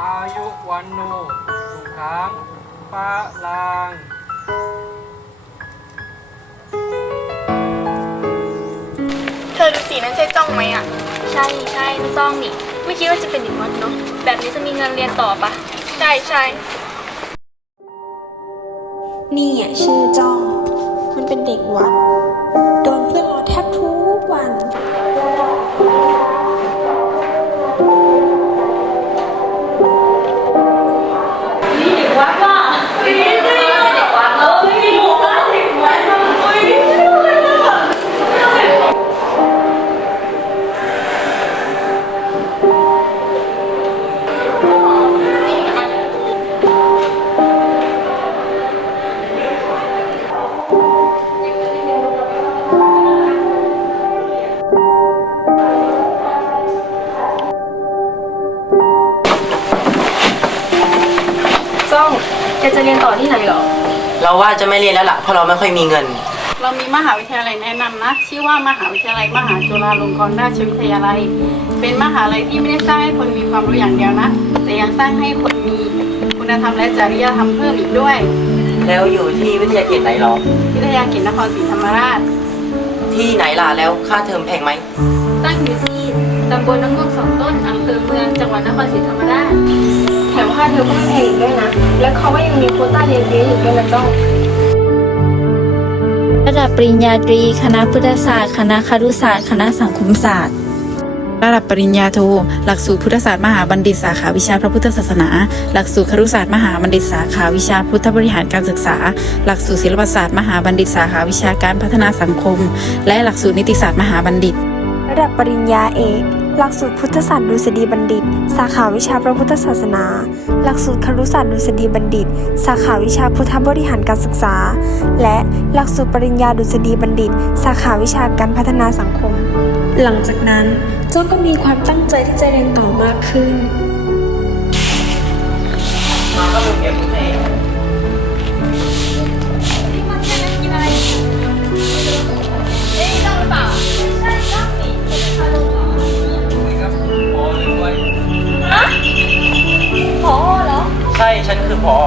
อายุวันโนสุขังปะลังเธอดูสีนั้นใช่จ้องไหมอะ ใช่ใช่ไม่จ้องนี่ ไม่คิดว่าจะเป็นอย่างนั้นเนาะ แบบนี้จะมีเงินเรียนต่อปะใช่ใช่ นี่อะชื่อจ้อง มันเป็นเด็กวัด โดนเพื่อนล้อแทบทุกวัน แกจะเรียนต่อที่ไหนเหรอ เราว่าจะไม่เรียนแล้วล่ะเพราะเราไม่ค่อยมีเงิน เรามีมหาวิทยาลัยแนะนำนะ ชื่อว่ามหาวิทยาลัยมหาจุฬาลงกรณราชวิทยาลัย เป็นมหาลัยที่ไม่ได้สร้างให้คนมีความรู้อย่างเดียวนะ แต่ยังสร้างให้คนมีคุณธรรมและจริยธรรมเพิ่มอีกด้วย แล้วอยู่ที่วิทยาเขตไหนหรอ วิทยาเขตนครศรีธรรมราช ที่ไหนล่ะแล้วค่าเทอมแพงไหม ตั้งอยู่ที่ตำบลน้ำม่วงสองต้นอำเภอเมืองจังหวัดนครศรีธรรมราช แถมค่าเทอมก็ไม่แพงอีกด้วยนะ และเขาก็ยังมีโควต้าเรียนฟรีอยู่ด้วยนะจ้องระดับปริญญาตรี คณะพุทธศาสตร์ คณะครุศาสตร์ คณะสังคมศาสตร์ ระดับปริญญาโท หลักสูตรพุทธศาสตร์มหาบัณฑิตสาขาวิชาพระพุทธศาสนา หลักสูตรครุศาสตร์มหาบัณฑิตสาขาวิชาพุทธบริหารการศึกษา หลักสูตรศิลปศาสตร์มหาบัณฑิตสาขาวิชาการพัฒนาสังคม และหลักสูตรนิติศาสตร์มหาบัณฑิต ระดับปริญญาเอก หลักสูตรพุทธศาสตร์ดุษฎีบัณฑิต สาขาวิชาพระพุทธศาสนา หลักสูตรครุศาสตร์ดุษฎีบัณฑิต สาขาวิชาพุทธบริหารการศึกษา และหลักสูตรปริญญาดุษฎีบัณฑิต สาขาวิชาการพัฒนาสังคม หลังจากนั้นเจ้าก็มีความตั้งใจที่จะเรียนต่อมากขึ้นมาก็เป็นเก็บใใช่ ฉันคือพอ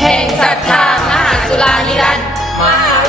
แห่งศรัทธามหาจุฬานิรันดร์มา